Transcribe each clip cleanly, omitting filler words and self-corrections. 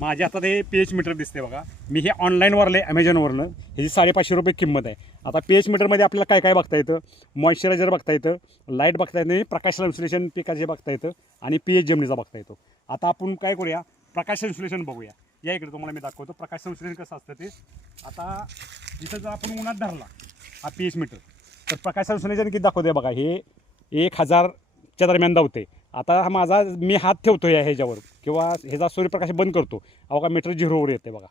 माझ्या हातात हे pH मीटर दिसते बघा. मी हे ऑनलाईनवरले अमेझॉनवरनं, ह्याची 550 रुपये किंमत आहे. आता pH मीटरमध्ये आपल्याला काय काय बघता येतं, मॉइश्चरायझर बघता येतं, लाईट बघता येतं, प्रकाश संश्लेषण पिकाचे बघता येतं आणि pH जमिनीचा बघता येतो. आता आपण काय करूया, प्रकाश संश्लेषण बघूया. या इकडे तुम्हाला मी दाखवतो प्रकाश संश्लेषण कसं असतं ते. आता जिथं जर आपण उन्हात धरला हा pH मीटर, तर प्रकाश संश्लेषण किती दाखवते बघा. हे 1000च्या दरम्यान धावते. आता हा माझा मी हात ठेवतो या ह्याच्यावर किंवा ह्याचा सूर्यप्रकाश बंद करतो, अहो का मीटर 0वर येते बघा.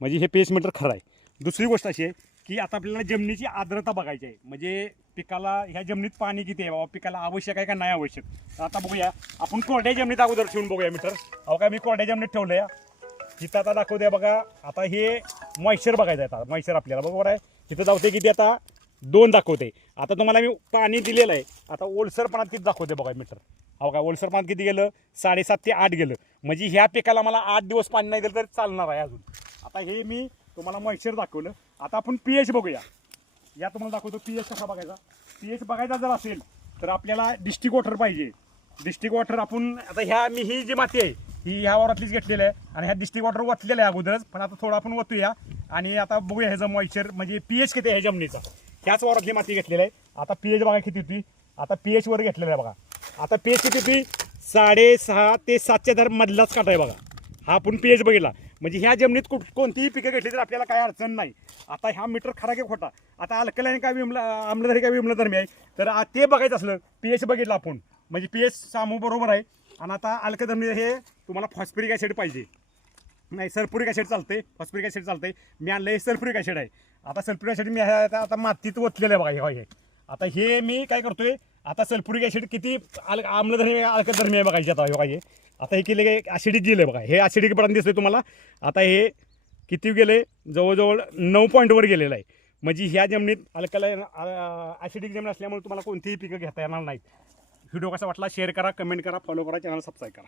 म्हणजे हे pH मीटर खरं आहे. दुसरी गोष्ट अशी आहे की आता आपल्याला जमिनीची आर्द्रता बघायची आहे. म्हणजे पिकाला ह्या जमिनीत पाणी किती आहे बाबा, पिकाला आवश्यक आहे का नाही आवश्यक. तर आता बघूया आपण कोरड्या जमिनीत अगोदर ठेवून बघूया मीटर. अहो का मी कोरड्या जमिनीत ठेवलं या. तिथं आता दाखवते बघा. आता हे मॉइश्चर बघायचं आहे. आता मॉइश्चर आपल्याला बरोबर आहे. तिथं धावते किती आता 2 दाखवते. आता तुम्हाला मी पाणी दिलेलं आहे. आता ओलसरपणात किती दाखवते बघा मीटर. अहो का ओलसरपणात किती गेलं, 7.5 ते 8 गेलं. म्हणजे ह्या पिकाला मला 8 दिवस पाणी नाही दिलं तर चालणार आहे अजून. आता हे मी तुम्हाला मॉइश्चर दाखवलं. आता आपण pH बघूया. या तुम्हाला दाखवतो pH कसा बघायचा. pH बघायचा जर असेल तर आपल्याला डिस्ट्रिक्ट वॉटर पाहिजे. डिस्ट्रिक्ट वॉटर आपण आता ही जी माती आहे ही ह्या वावरातलीच घेतलेली आहे आणि ह्या डिस्ट्रिक्ट वॉटर वतलेलं आहे अगोदरच. पण आता थोडं आपण वतूया आणि आता बघूया ह्याचं मॉइश्चर म्हणजे pH किती आहे ह्या जमिनीचा. ह्याच वावरातली माती घेतलेली आहे. आता pH बघा किती होती. आता pH वर घेतलेलं आहे बघा. आता pH किती होती, 6.5 ते 7च्या मधलाच काटा आहे बघा. हा आपण pH बघितला. म्हणजे ह्या जमिनीत कोणतीही पिकं घेतली तर आपल्याला काही अडचण नाही. आता ह्या मीटर खरा की खोटा. आता अल्कलाईन काय आम्लधर्मी काय विम्लधर्मी आहे तर ते बघायचं असलं pH बघितलं आपण म्हणजे pH सामू बरोबर आहे. आणि आता अल्कधर्मी हे तुम्हाला फॉस्फरिक ॲसिड पाहिजे, नाही सल्फ्युरिक ॲसिड चालते, फॉस्फरिक ॲसिड चालते. मी आणलं हे सल्फ्युरिक ॲसिड आहे. आता सल्फ्युरिक ॲसिड मी आता मातीत ओतलेलं आहे बघा. हे आता हे मी काय करतोय, आता सल्फ्युरिक ॲसिड किती आम्लधर्मी अल्कधर्मी आहे बघायचे. आता हे आता हे केले ॲसिडिक गेले बघा. हे ॲसिडिक पर्यंत दिसतोय तुम्हाला. आता हे किती गेले, जवळजवळ 9 पॉईंटवर गेलेलं आहे. म्हणजे ह्या जमिनीत अल्कलाईन ॲसिडिक जमीन असल्यामुळे तुम्हाला कोणतीही पिकं घेता येणार नाहीत. व्हिडिओ कसा वाटला शेअर करा, कमेंट करा, फॉलो करा, चॅनल सबस्क्राईब करा.